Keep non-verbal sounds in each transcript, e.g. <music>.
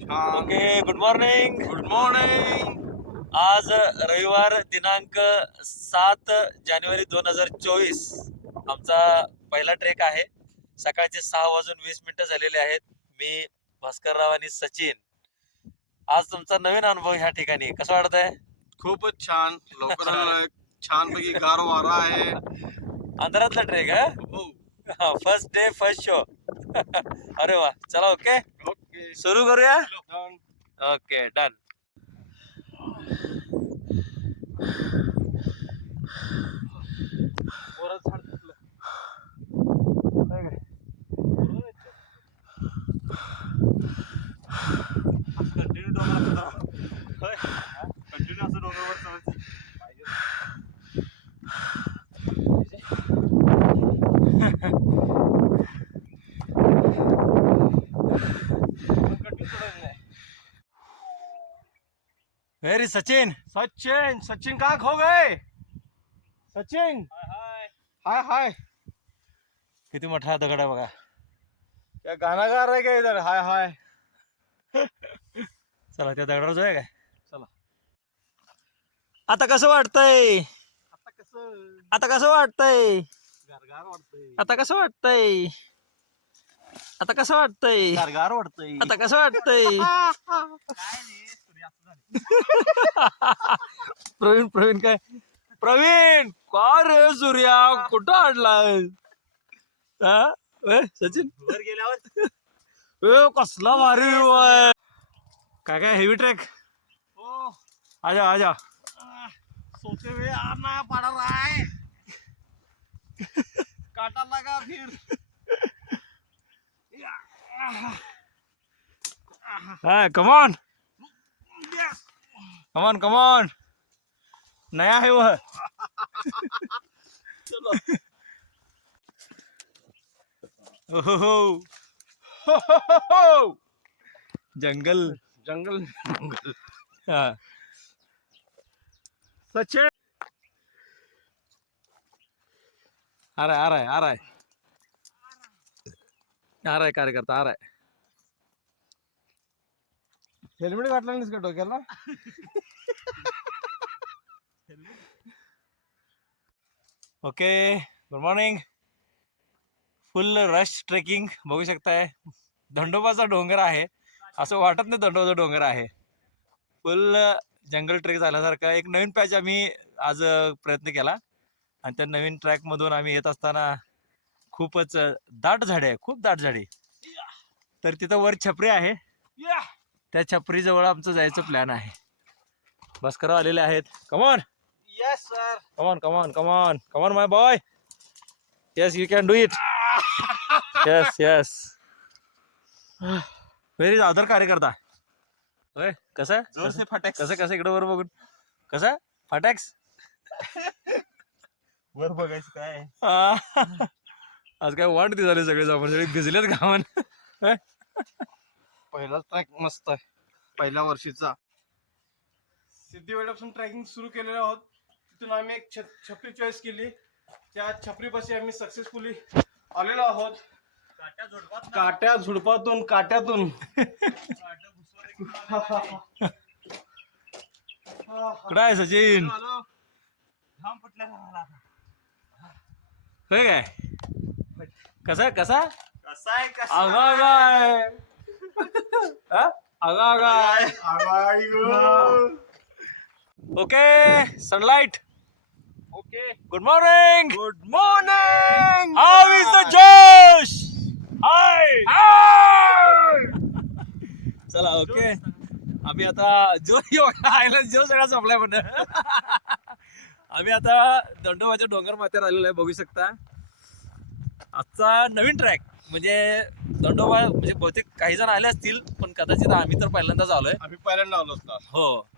छान okay good morning good morning आज रविवार दिनांक सात जानेवारी दोन हजार चोवीस. आमचा पहिला ट्रेक आहे. सकाळचे सहा वाजून वीस मिनिटं झालेले आहेत. मी भास्करराव आणि सचिन. आज तुमचा नवीन अनुभव ह्या ठिकाणी. कसं वाटत आहे खूपच छान. लवकर <laughs> छानपैकी गार वारा आहे. अंधारातला ट्रेक आहे हो. फर्स्ट डे फर्स्ट शो अरे वा. चला ओके? ओके सुरू करूया Done. Okay done very Sachin. Sachin Sachin कहाँ खो गए? सचिन। हाय हाय। किती मोठा दगड आहे बघा क्या गाना गा रहे क्या इधर? हाय हाय। चला त्या दगडावर जाऊया काय चला. आता कसं वाटतंय? आता कसं? आता कसं वाटतंय? गारगार वाटतंय। आता कसं वाटतंय? आता कसं वाटतंय? गारगार वाटतंय। आता कसं वाटतंय? <laughs> प्रवीण प्रवीण काय? प्रवीण का रे सूर्या? कुठं अडलाय हा? ए, सचिन? वर गेल्यावर? ए कसला भारी view आहे. काय काय हेवी ट्रॅक ओ आजा आजा. आह, सोते हुए आना पड़ रहा है काटा लगा फिर. हा कमॉन कमॉन कमॉन नया है वह चलो। ओहो। जंगल जंगल। जंगल। हा। सचिन आ रहा है आ रहा है आ रहा है। आ रहा है कार्यकर्ता आ रहा है। हेल्मेट घातला नाहीस का डोक्याला okay good morning full rush trekking बघू शकताय दंडोबाचा डोंगर आहे असं वाटत नाही दंडोबाचा डोंगर आहे फुल जंगल ट्रेक झाल्यासारखा एक नवीन पॅच आम्ही आज प्रयत्न केला आणि त्या नवीन ट्रॅकमधून आम्ही येत असताना खूपच दाट झाडे आहे खूप दाट झाडी तर तिथं वर छपरी आहे त्या छपरीजवळ आमचं जायचं प्लॅन आहे. भास्करराव आलेले आहेत. Come on yes sir Come on, come on, come on, come on, my boy. Yes, you can do it. yes, yes. Very आदर कार्यकर्ता. होय कसं? जोर से फटक. कसं कसं? इकडे वर बघून. कसं? फाटॅक्स? वर बघायचं काय? आज काय वाट ती झाली सगळे आपण सगळे भिजलेत घामान पहिला ट्रॅक मस्त आहे. पहिल्या वर्षीचा. सिद्धिवेडापासून ट्रॅकिंग सुरू केलेलं आहोत. तिथून आम्ही एक छ- छपरी चॉईस केली. त्या छपरीपाशी आम्ही सक्सेसफुली आलेलो आहोत. काट्या झुडपातून काट्यातून. कुठं आहे सचिन? होय काय? कसा कसा? कसा आहे. आगा okay sunlight okay. Good morning good morning how is the josh high चला ओके. आम्ही आता जो आयला जो सगळा संपलाय पण आम्ही आता दंडोबाच्या डोंगर माथ्यावर आलेलो आहे बघू शकता. आजचा नवीन ट्रॅक म्हणजे दंडोबा म्हणजे बहुतेक काही जण आले असतील पण कदाचित आम्ही तर पहिल्यांदाच आलोय. आम्ही पहिल्यांदा आलो होतो हो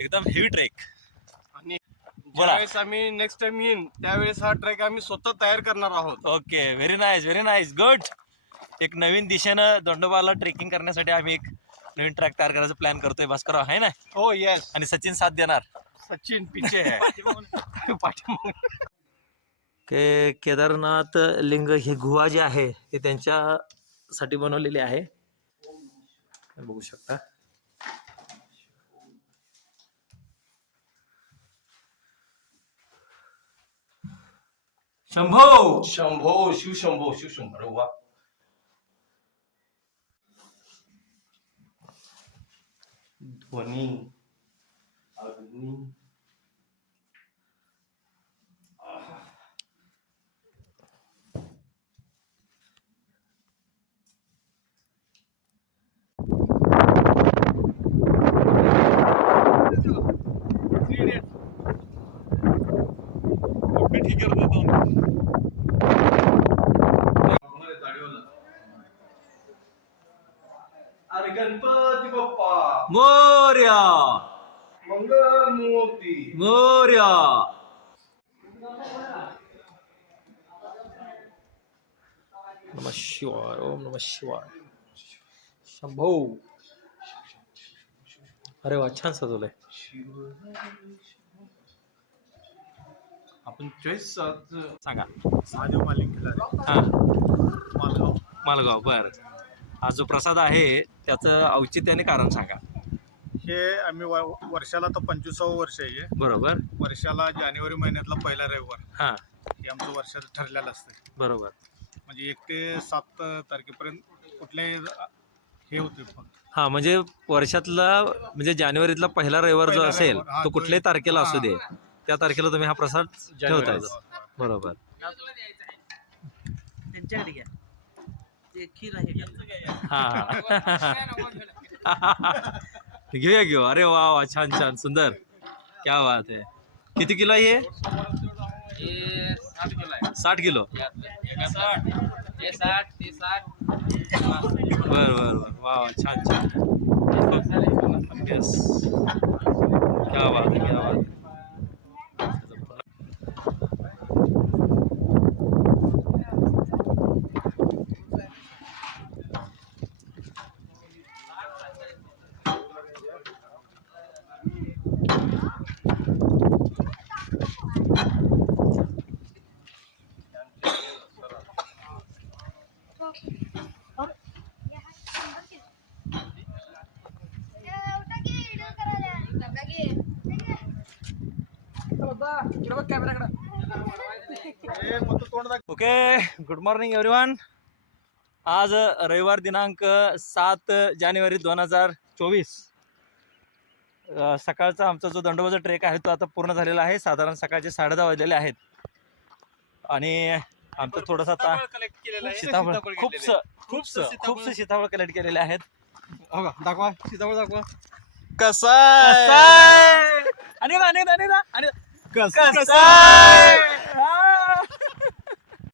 एकदम हेवी ट्रेक आणि बोला. ज्यावेळेस आम्ही नेक्स्ट टाइम येईन त्यावेळेस हा ट्रॅक आम्ही स्वतः तयार करणार आहोत. Okay very nice very nice good एक नवीन दिशेनं दंडोबाला ट्रेकिंग करण्यासाठी आम्ही एक नवीन ट्रॅक तयार करायचा प्लॅन करतोय. भास्कर आहे ना? हो येस आणि सचिन साथ देणार. सचिन पिछे है. <laughs> पाठीमागे. केदारनाथ लिंग ही गुहा जी आहे ते त्यांच्यासाठी बनवलेली आहे. बघू शकता. शंभो! शंभो शिवशंभो शिवशंभो अरे वा. ध्वनी अग्नी. अरे गणपती बाप्पा. मोर्या. मंगल मूर्ती मोर्या. नम शिवाय ओम नम शिवाय. शंभो. अरे वा छान सजवलंय. चॉईस सांगा. महादेव हा. मालगाव. मालगाव बर. हा जो प्रसाद आहे त्याचं औचित्याने कारण सांगा. हे आम्ही व- वर्षाला तर पंचवीसावं वर्ष आहे हे. बरोबर. वर्षाला जानेवारी महिन्यातला पहिला रविवार. हा. हे आमचं वर्षाचं ठरलेलं असतं. बरोबर. म्हणजे एक ते सात तारखेपर्यंत कुठल्याही हे होते फक्त हा म्हणजे वर्षातला म्हणजे जानेवारीतला पहिला रविवार जो पहिला असेल रविवार, हा, तो तो कुठल्याही तारखेला असू दे. हा. त्या तारखेला तुम्ही हा प्रसाद ठेवताय बरोबर. त्यांच्याकडे घ्या. ते खीर आहे हा. घेऊया घेऊ. अरे वा वा छान छान सुंदर. क्या बात आहे. किती किलो आहे हे? हे साठ किलो बर बर वा वा छान छान. क्या बात आहे क्या बात आहे. ओके गुड मॉर्निंग एव्हरीवन आज रविवार दिनांक सात जानेवारी दोन हजार चोवीस. सकाळचा आमचा जो दंडोबाचा ट्रेक आहे तो आता पूर्ण झालेला आहे. साधारण सकाळचे साडे दहा वाजलेले आहेत. आणि आमचं थोडंसं आता सीताफळ खूपस खूपस खूपस सीताफळ. कलेक्ट केलेले आहेत. हो का? दाखवा. सीताफळ दाखवा. कसा आणि आणि ください。